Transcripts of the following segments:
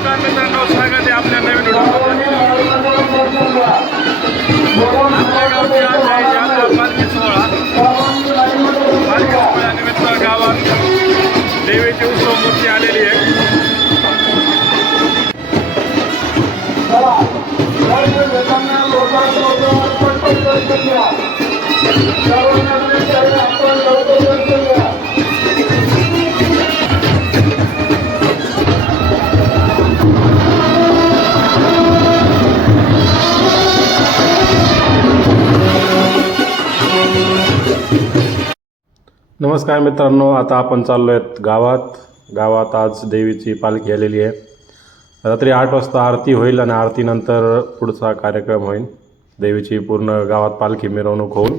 नमस्कार मित्रांनो, स्वागत आहे आपल्या नवीन व्हिडिओमध्ये। आपल्या गावची आज आहे यात्रा पालखी सोहळा। पालखी सोहळ्यानिमित्त गावात देवीची उत्सव मूर्ती आलेली आहे। नमस्कार मित्रांनो, आता आपण चाललो आहेत गावात आज देवीची पालखी आलेली आहे। रात्री 8 वाजता आरती होईल आणि आरतीनंतर पुढचा कार्यक्रम होईल। देवीची पूर्ण गावात पालखी मिरवणूक होऊन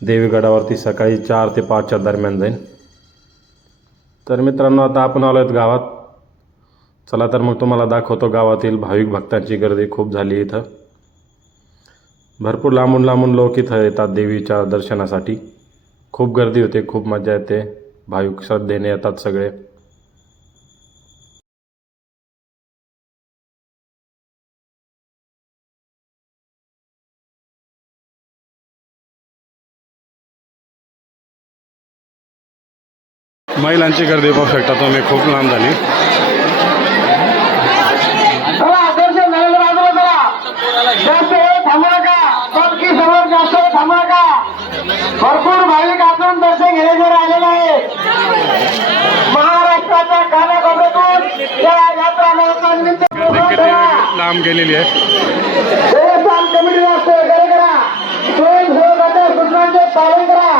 देवीगडावरती सकाळी 4 ते 5च्या दरम्यान जाईल। तर मित्रांनो, आता आपण आलो आहेत गावात। चला तर मग तुम्हाला दाखवतो गावातील भाविक भक्तांची गर्दी खूप झाली इथं। भरपूर लांबून लोक इथं येतात देवीच्या दर्शनासाठी। खूप गर्दी होते, खूप मजा येते, भाविक श्रद्धेने येतात सगळे। महिलांची गर्दी पाहू शकता तुम्ही, खूप लांब झाली। भरपूर भाविक आपण दर्शन घेण्यासाठी आलेले आहे। महाराष्ट्राच्या कानाकोपऱ्यातून या यात्रा महोत्सवानिमित्त लांब गेलेली आहे। देवस्थान कमिटीला सहकार्य करा, स्वयंसेवकांच्या सूचनांचे पालन करा।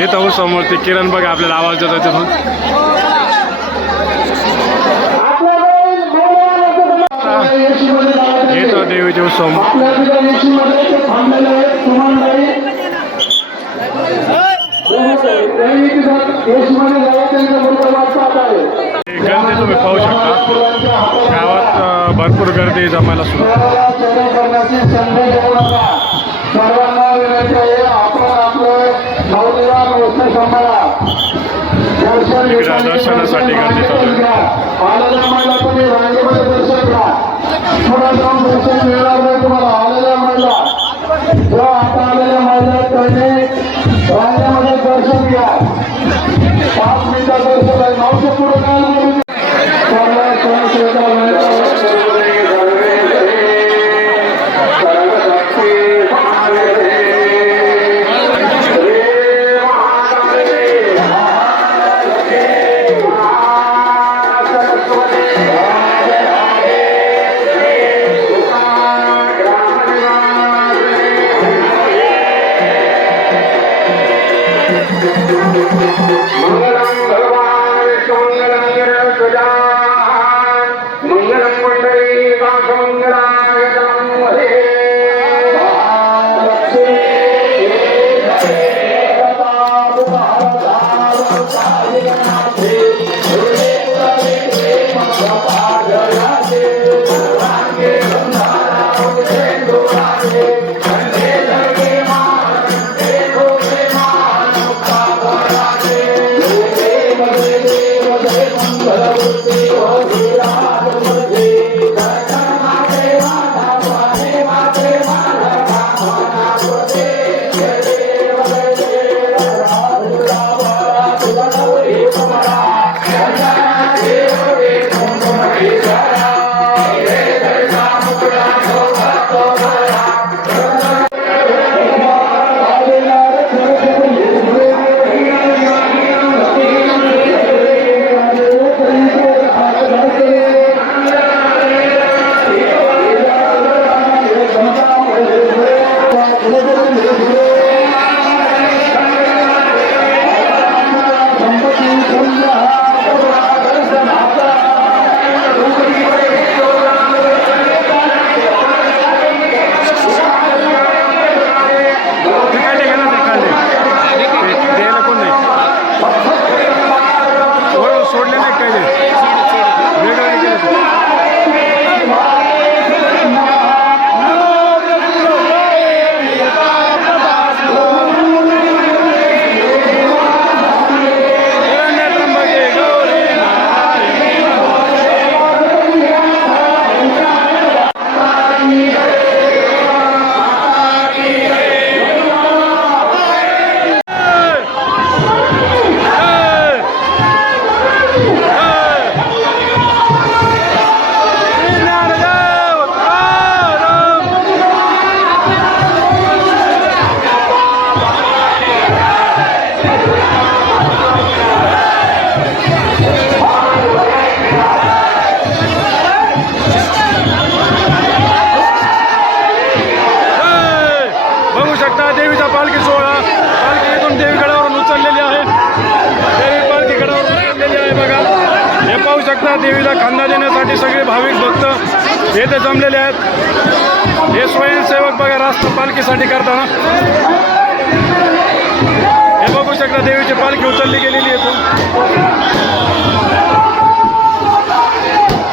येतो समोर किरण बघा, आपल्याला आवाज देतो तिथून। येतो देवीचे उत्सव। गर्दी तुम्ही पाहू शकता, गावात भरपूर गर्दी जमायला सुरू। दर्शनासाठी गर्दी चालू दर्शन घ्या। 5 मिनिटात दर्शन आहे। मावशी पुढे देवीला खांदा देण्यासाठी सगळे भाविक भक्त येथे जमलेले आहेत. हे स्वयंसेवक बघा रास्ता पालखीसाठी करताना हे बघू शकता. देवीची पालखी उचलली गेलेली आहे.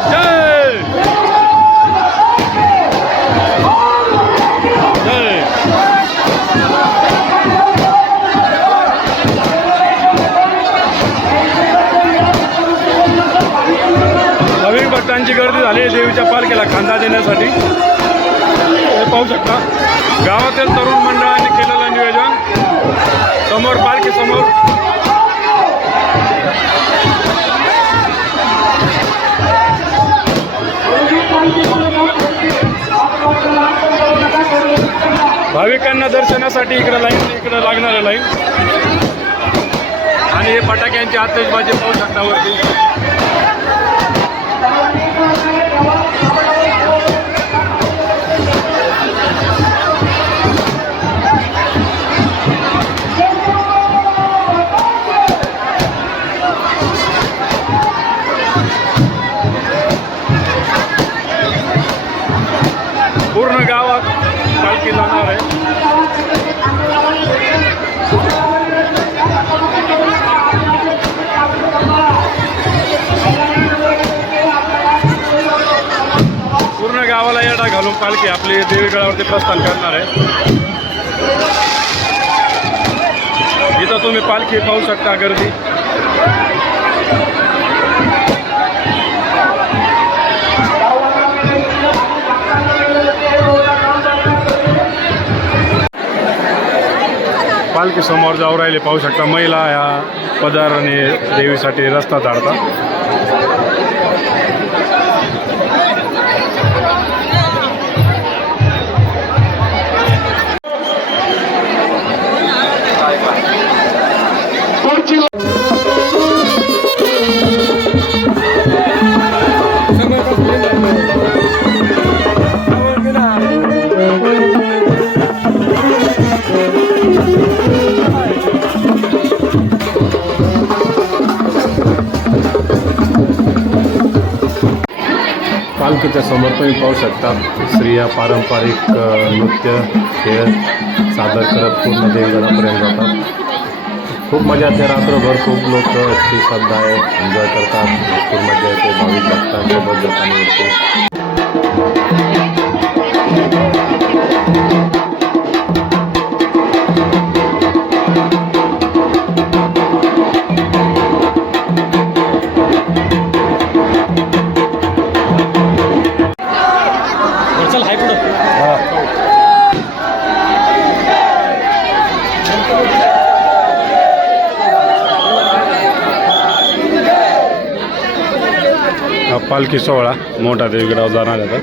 जय जय. भाविक भक्तांची गर्दी झाली आहे देवीच्या पालखीला खांदा देण्यासाठी. हे पाहू शकता. गावातील तरुण मंडळाने केलेलं नियोजन. समोर पालखी समोर भाविकांना दर्शनासाठी इकडे लागणार आहे लाईन. आणि हे फटाक्यांची आतिषबाजी पाहू शकता वरती. पूर्ण गावात पालखी जाणार आहे. पूर्ण गावाला येडा घालून पालखी आपली देवीगडावरती प्रस्थान करणार आहे. इथं तुम्ही पालखी पाहू शकता. गर्दी पालखी समोर जाऊ राहिले पाहू शकता. महिला ह्या पदाराने देवीसाठी रस्ता झाडतात. पालखीच्या समोर तुम्ही पाहू शकता स्त्रिया पारंपरिक नृत्य खेळ सादर करत पूर्ण देवगडापर्यंत जातात. खूप मजा येते. रात्रभर खूप लोक ती श्रद्धा आहे एन्जॉय करतात. भरपूर मजा येते. भाविक भक्तांसोबत जाताना येते. पालखी सोहळा मोठा देवीगडावर जाणार आहे.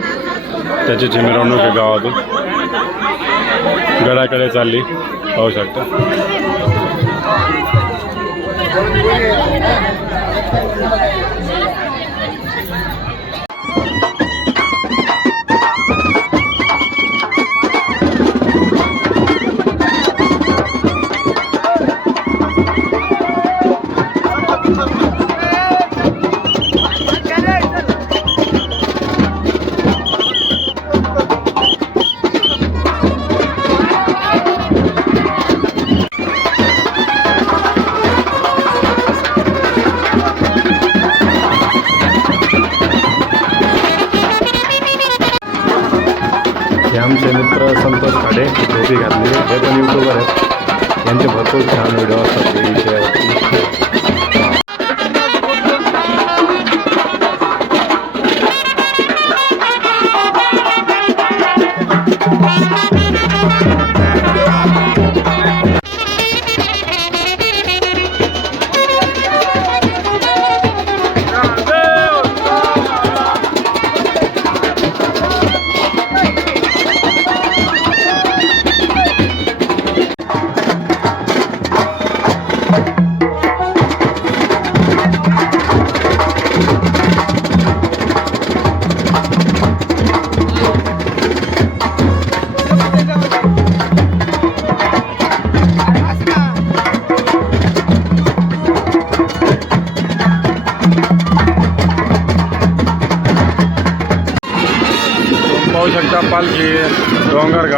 त्याची मिरवणूक आहे गावातून गडाकडे चालली पाहू शकता. हे आमचे मित्र संतोष खाडे टोपी घातली. हे पण यूट्यूबर आहेत. यांचे भरपूर छान व्हिडिओ असतात या विषयावरती.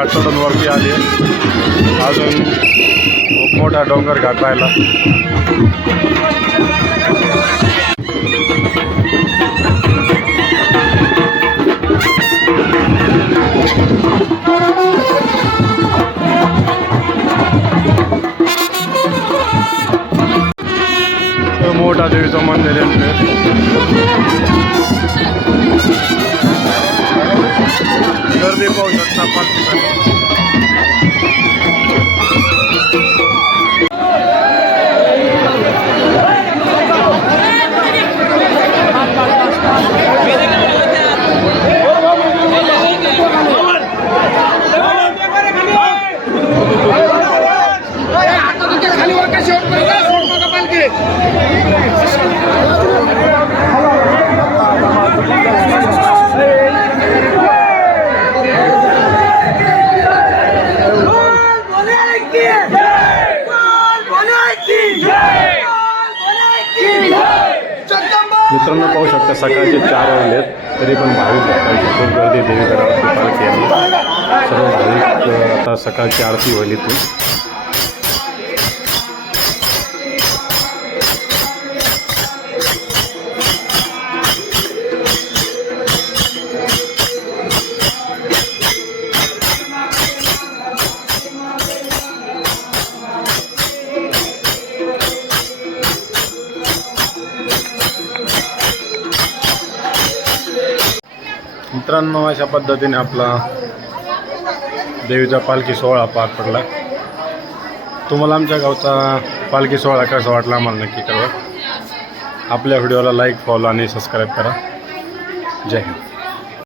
घाट चढून वरती आली आहे. अजून खूप मोठा डोंगर घाट राहिला. मोठा देवीचं मंदिर आहे. गर्दी पाहू शकता पालखीसाठी. मित्रांनो पाहू शकता सकाळचे 4 वाजले आहेत तरी पण भाविक भक्तांची खूप गर्दी देवीगडावरती पालखी आहे. सर्व भाविक आता सकाळची आरती होईल इथून. मित्रांनो अशा पद्धतीने आपला देवीचा पालखी सोहळा पार पडला. तुम्हाला आमच्या गावचा पालखी सोहळा कसा वाटला आम्हाला नक्की कळवा. आपल्या व्हिडिओला लाईक, फॉलो आणि सबस्क्राईब करा. जय हिंद.